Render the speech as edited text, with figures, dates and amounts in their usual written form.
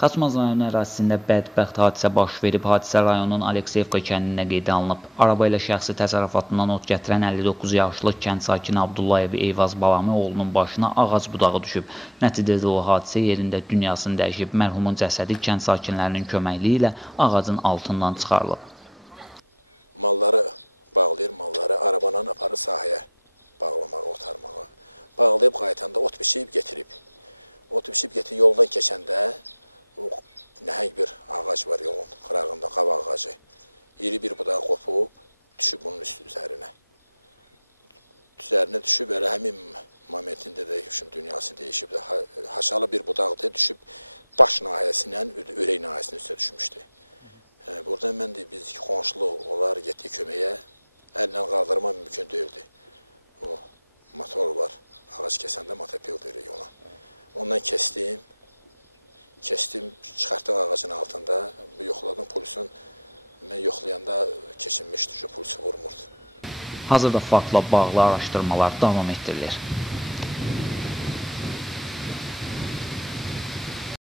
Xaçmaz rayon ərazisində bədbəxt hadisə baş verib. Hadisə rayonun Alekseyevka kəndində qeydə alınıb. Araba ilə şəxsi təsərrüfatından ot gətirən 59 yaşlı kənd sakini Abdullayev Eyvaz Balami oğlunun başına ağac budağı düşüb. Nəticədə o hadisə yerində dünyasını dəyişib. Mərhumun cəsədi kənd sakinlərinin köməkliyi ilə ağacın altından çıxarılıb. Malları bağlayır, malları arabanla aparır sahəyə bağlamağa, otarmağa. Bağlayıb qayıtanda ot biçib getirib. Ot biçib getirib yoldan keçəndə o nəhəng bir ağac var yolun qırağında, qava ağacı. İri bir budağı qopub, düşüb bunun üzərinə. Üzərinə düşüb, elə həmin momentində də dünyasını dəyişib. Haşalı bir budaqdır, düşüb baş nahiyəsindən ürək nahiyəsinin üstə düşmüşdü. Buradan mən də biz qonşuluq olar getdik köməyə, əllə qaldırma mümkün deyildi. O motor var, ağac kəsəndə motopil deyirik ona. Ondan kəsdim, çıxartdıq ağacın altında, yoxladım polisin, mən yoxlayanda keçinmişdi, polisi vurmurdu. Hazırda faktla bağlı araşdırmalar davam etdirilir.